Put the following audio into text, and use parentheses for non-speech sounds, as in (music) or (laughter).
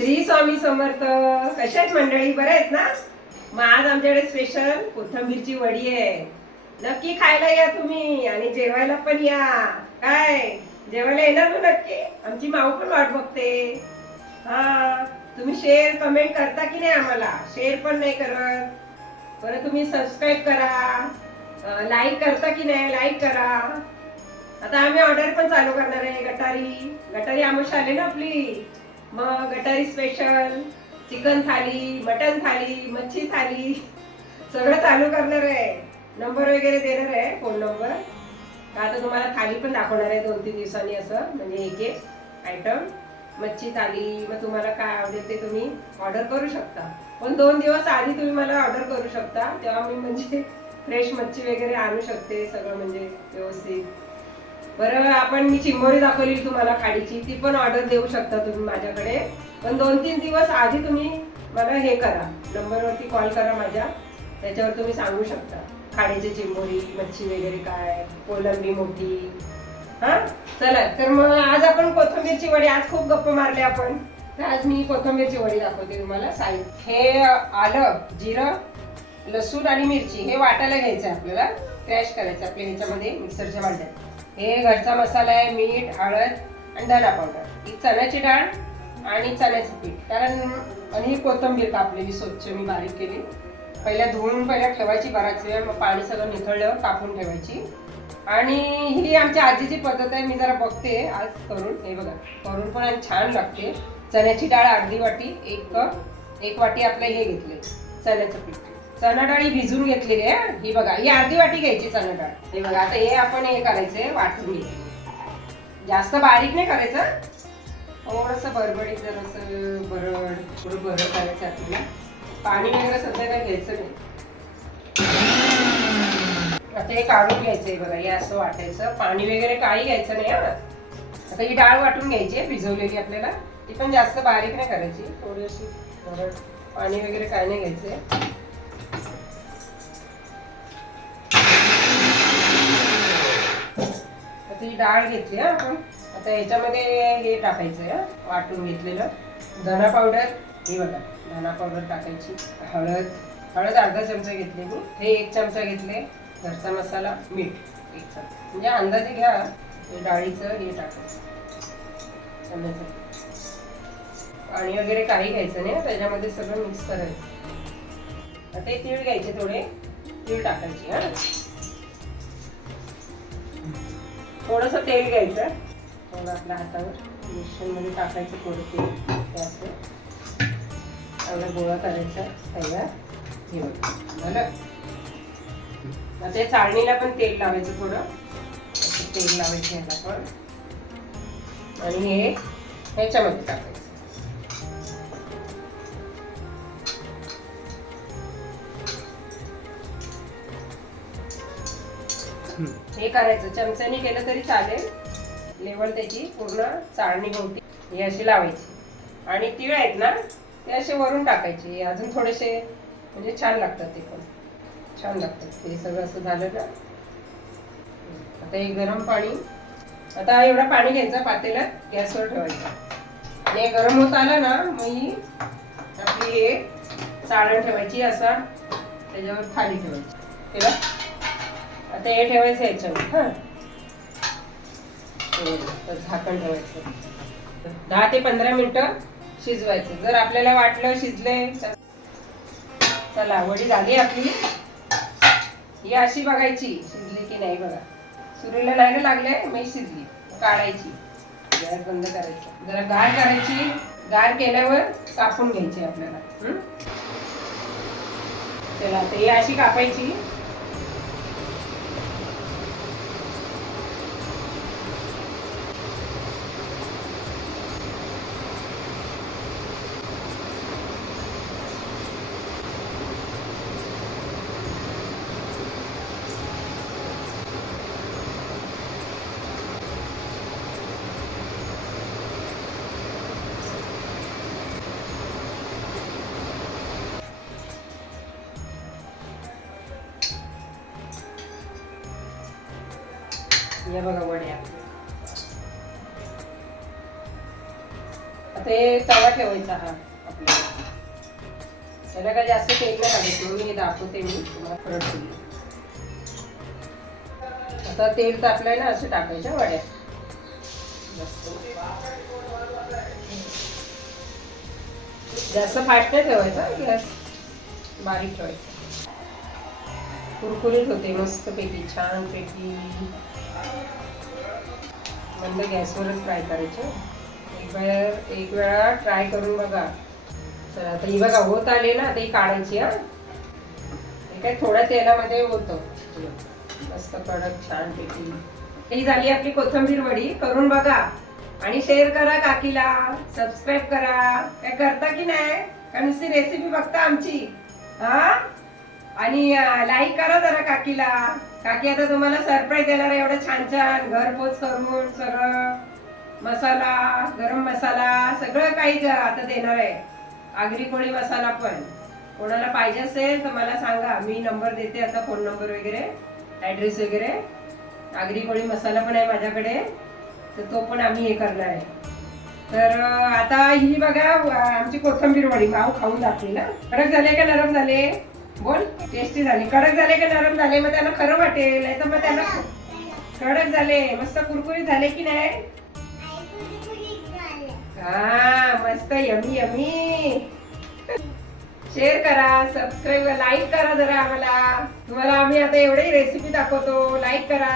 श्री स्वामी समर्थ. कशा आहेत मंडळी? बरं आहेत ना? मग आज आमच्याकडे स्पेशल कोथंबीरची वडी आहे. नक्की खायला या तुम्ही आणि जेवायला पण या. काय? जेवायला येणार ना नक्की? आमची माऊ पण वाट बघते. हा तुम्ही शेअर कमेंट करता की नाही आम्हाला? शेअर पण नाही करत. बरं तुम्ही सबस्क्राईब करा. लाईक करता की नाही लाईक करा. आता आम्ही ऑर्डर पण चालू करणार आहे गटारी. गटारी आमोश आले ना आपली? मग Gatari special chicken thali mutton thali मच्छी थाली सगळं चालू करणार आहे. नंबर वगैरे देणार आहे फोन नंबर का आता तुम्हाला थाली पण दाखवणार आहे दोन तीन दिवसांनी असं म्हणजे एक एक आयटम मच्छी थाली मग तुम्हाला काय आवडेल ते तुम्ही ऑर्डर करू शकता. पण दोन दिवस आधी तुम्ही मला ऑर्डर करू शकता तेव्हा मी म्हणजे (laughs) फ्रेश मच्छी वगैरे आणू शकते सगळं म्हणजे व्यवस्थित. बरं आपण मी चिंबोरी दाखवली तुम्हाला खाडीची ती पण ऑर्डर देऊ शकता तुम्ही माझ्याकडे. पण दोन तीन दिवस आधी तुम्ही मला हे करा नंबरवरती कॉल करा माझ्या त्याच्यावर तुम्ही सांगू शकता. खाडीची चिंबोरी मच्छी वगैरे काय कोलंबी मोठी. हा? चला तर मग आज आपण कोथिंबीरची वडी आज खूप गप्प मारले आपण. तर आज मी कोथिंबीरची वडी दाखवते तुम्हाला साई हे आलं जिरं लसूण आणि मिरची हे वाटायला घ्यायचं आहे आपल्याला क्रॅश करायचं आपल्या ह्याच्यामध्ये मिक्सरच्या भांड्यात. हे घरचा मसाला आहे मीठ हळद आणि धना पावडर. ही चण्याची डाळ आणि चण्याचं पीठ. कारण आणि ही कोथिंबीर कापलेली स्वच्छ मी बारीक केली. पहिल्या धुवून पहिल्या ठेवायची बराच वेळ मग पाणी सगळं निथळल्यावर कापून ठेवायची. आणि ही आमच्या आजीची पद्धत आहे मी जरा बघते आज करून. हे बघा करून पण आणि छान लागते. चण्याची डाळ अर्धी वाटी एक कप एक वाटी आपलं हे घेतले चण्याचं पीठ. चणा डाळी भिजून घेतलेली आहे. ही बघा ही अर्धी वाटी घ्यायची चणा डाळ हे बघा आता हे आपण हे करायचंय वाटून घे जास्त बारीक नाही करायचं. थोडस बरबडीत जरासं बरड थोडं बरड करायचं आपल्याला पाणी वगैरे सध्या काय घ्यायचं नाही. आता हे काढून घ्यायचंय बघा हे असं वाटायचं. पाणी वगैरे काही घ्यायचं नाही हा. आता ही डाळ वाटून घ्यायची आहे भिजवलेली आपल्याला. ती पण जास्त बारीक नाही करायची. थोडीशी बरड पाणी वगैरे काय नाही घ्यायचंय. ही डाळ घेतली हा आपण. आता याच्यामध्ये हे टाकायचं आहे वाटून घेतलेलं. धना पावडर हे बघा धना पावडर टाकायची. हळद हळद अर्धा चमचा घेतली मी. हे एक चमचा घेतले घरचा मसाला मीठ एक चमचा. म्हणजे अंदाजे घ्या डाळीचं हे टाकायचं. आणि पाणी वगैरे काही घ्यायचं नाही त्याच्यामध्ये सगळं मिक्स करायचं. ते तीळ घ्यायचे थोडे. तीळ टाकायचे हा. थोडस तेल घ्यायचं. थोडं आपल्या हातावर मिश्रणमध्ये टाकायचं थोडं तेल. त्याचं चांगला गोळा करायचा तयार. हे झालं. आता चाळणीला पण तेल लावायचं थोडं. तेल लावायचं ह्याला पण. आणि हे ह्याच्यामध्ये टाकायचं. हे करायचं. चमच्याने केलं तरी चालेल. लेवल त्याची पूर्ण चाळणी होती. ही अशी लावायची. आणि तिळ आहेत ना ते असे वरून टाकायचे. अजून थोडेसे म्हणजे छान लागतात ते पण. छान लागतात. ते सगळं असं झालं ना. आता हे गरम पाणी. आता एवढं पाणी घ्यायचं पातेला गॅसवर ठेवायचं. आणि हे गरम होत आलं ना मग ही आपली हे चाळण ठेवायची. असा त्याच्यावर खाली ठेवायची. तेव्हा आता हे ठेवायचं याच्यावर हा. हो, झाकण ठेवायचं. दहा ते पंधरा मिनिटं शिजवायचं. जर आपल्याला वाटलं शिजले तर चला वडी झाली आपली. ही अशी बघायची शिजली की नाही बघा. सुरीला नाही ना लागले मी शिजली. काढायची. गॅस बंद करायची. जरा गार करायची. गार केल्यावर कापून घ्यायची आपल्याला. चला आता ही अशी कापायची. या बघा वड्या. आता हे तवा ठेवायचा हा आपल्याला त्याला काय जास्त तेल नाही लागत म्हणून हे दाखवते मी तुम्हाला परत आता तेल तापलंय ना असं टाकायच्या वड्या. जास्त. जास्त फास्ट नाही ठेवायचा गॅस बारीक ठेवायचा. कुरकुरीत होते मस्त पैकी छान पैकी. मंद गॅसवरच फ्राय करायचे. एक वेळ एक वेळा ट्राय करून बघा. तर आता ही बघा होत आले ना आता ही काढायची हा. हे काय थोड्या तेलामध्ये होतं. मस्त कडक छान पैकी. ही झाली आपली कोथिंबीर वडी. करून बघा. आणि शेअर करा काकीला. सबस्क्राईब करा. काय करता की नाही? का नुसती रेसिपी बघता आमची? हा? आणि लाईक करा जरा काकीला. काकी आता तुम्हाला सरप्राईज देणार आहे एवढं छान छान. घरपोच करून सगळं मसाला गरम मसाला सगळं काही आता देणार आहे. आगरी कोळी मसाला पण. कोणाला पाहिजे असेल तर मला सांगा. मी नंबर देते आता फोन नंबर वगैरे ॲड्रेस वगैरे. आगरी कोळी मसाला पण आहे माझ्याकडे. तर तो पण आम्ही हे करणार आहे. तर आता ही बघा आमची कोथंबीर वडी. भाऊ खाऊन दाखली ना कडक झाले का? नरम झाले? बोल टेस्टी झाली. कडक झाले का नरम झाले? मग त्यांना खरं वाटेल नाही तर मग त्यांना कडक झाले. मस्त कुरकुरीत झाले की नाही? हा मस्त यमी यमी शेअर करा सबस्क्राईब लाईक करा जरा आम्हाला. तुम्हाला आम्ही आता एवढी रेसिपी दाखवतो. लाईक करा.